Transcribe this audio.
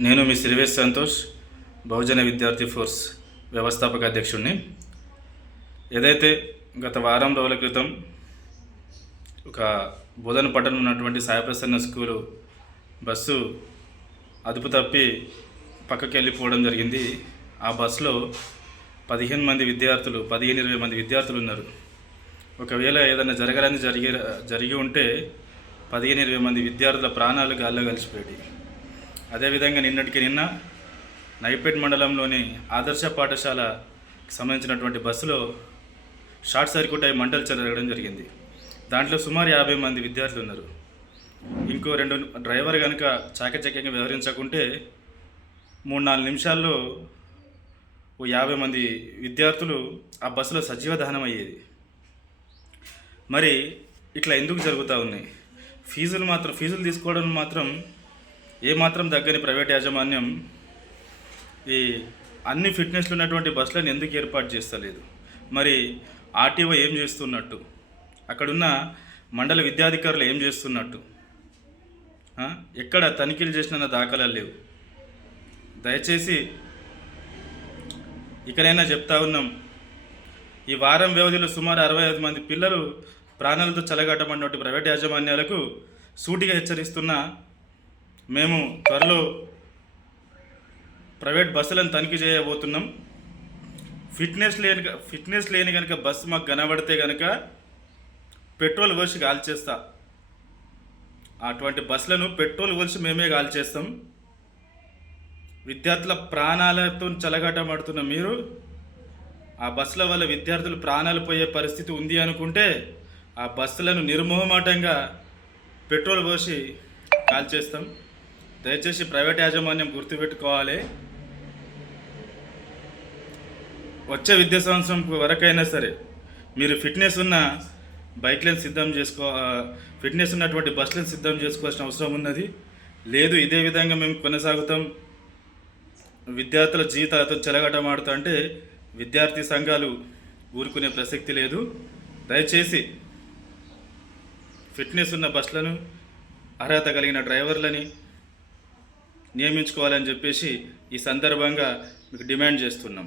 నేను మీ శ్రీవేష్ సంతోష్ బహుజన విద్యార్థి ఫోర్స్ వ్యవస్థాపక అధ్యక్షుడిని ఏదైతే గత వారం రోజుల క్రితం ఒక బోధన పట్టణం ఉన్నటువంటి సాయప్రసన్న స్కూలు బస్సు అదుపు తప్పి పక్కకి వెళ్ళిపోవడం జరిగింది. ఆ బస్సులో పదిహేను మంది విద్యార్థులు పదిహేను ఇరవై మంది విద్యార్థులు ఉన్నారు. ఒకవేళ ఏదైనా జరగాలని జరిగే జరిగి ఉంటే పదిహేను ఇరవై మంది విద్యార్థుల ప్రాణాలు గాల్లో కలిసిపోయాయి. అదేవిధంగా నిన్నటికి నిన్న నైపేట్ మండలంలోని ఆదర్శ పాఠశాల సంబంధించినటువంటి బస్సులో షార్ట్ సర్క్యూట్ అయి మంటలు చెలగడం జరిగింది. దాంట్లో సుమారు యాభై మంది విద్యార్థులు ఉన్నారు. ఇంకో రెండు డ్రైవర్ కనుక చాకచక్యంగా వ్యవహరించకుంటే మూడు నాలుగు నిమిషాల్లో ఓ యాభై మంది విద్యార్థులు ఆ బస్సులో సజీవ దహనం అయ్యేది. మరి ఇట్లా ఎందుకు జరుగుతూ ఉన్నాయి? ఫీజులు మాత్రం ఫీజులు తీసుకోవడం మాత్రం ఏమాత్రం తగ్గని ప్రైవేట్ యాజమాన్యం ఈ అన్ని ఫిట్నెస్లు ఉన్నటువంటి బస్సులను ఎందుకు ఏర్పాటు చేస్తలేదు? మరి ఆర్టీఓ ఏం చేస్తున్నట్టు? అక్కడున్న మండల విద్యాధికారులు ఏం చేస్తున్నట్టు? ఎక్కడ తనిఖీలు చేసిన దాఖలాలు లేవు. దయచేసి ఇకనైనా చెప్తా ఉన్నాం. ఈ వారం వ్యవధిలో సుమారు అరవై ఐదు మంది పిల్లలు ప్రాణాలతో చలగాటమన్నటువంటి ప్రైవేట్ యాజమాన్యాలకు సూటిగా హెచ్చరిస్తున్నా మేము త్వరలో ప్రైవేట్ బస్సులను తనిఖీ చేయబోతున్నాం. ఫిట్నెస్ లేని ఫిట్నెస్ లేని కనుక బస్సు మాకు కనబడితే కనుక పెట్రోల్ పోసి కాల్చేస్తా. అటువంటి బస్సులను పెట్రోల్ పోసి మేమే కాల్చేస్తాం. విద్యార్థుల ప్రాణాలతో చలగాటమాడుతున్న మీరు ఆ బస్సుల వల్ల విద్యార్థులు ప్రాణాలు పోయే పరిస్థితి ఉంది అనుకుంటే ఆ బస్సులను నిర్మోహమాటంగా పెట్రోల్ పోసి కాల్చేస్తాం. దయచేసి ప్రైవేట్ యాజమాన్యం గుర్తుపెట్టుకోవాలి. వచ్చే విద్యా సంవత్సరం వరకైనా సరే మీరు ఫిట్నెస్ ఉన్న బైక్లను సిద్ధం చేసుకో ఫిట్నెస్ ఉన్నటువంటి బస్సులను సిద్ధం చేసుకోవాల్సిన అవసరం ఉన్నది. లేదు ఇదే విధంగా మేము కొనసాగుతాం. విద్యార్థుల జీవితాలతో చెలగటమాడుతా అంటే విద్యార్థి సంఘాలు ఊరుకునే ప్రసక్తి లేదు. దయచేసి ఫిట్నెస్ ఉన్న బస్సులను అర్హత కలిగిన డ్రైవర్లని నియమించుకోవాలని చెప్పేసి ఈ సందర్భంగా మీకు డిమాండ్ చేస్తున్నాం.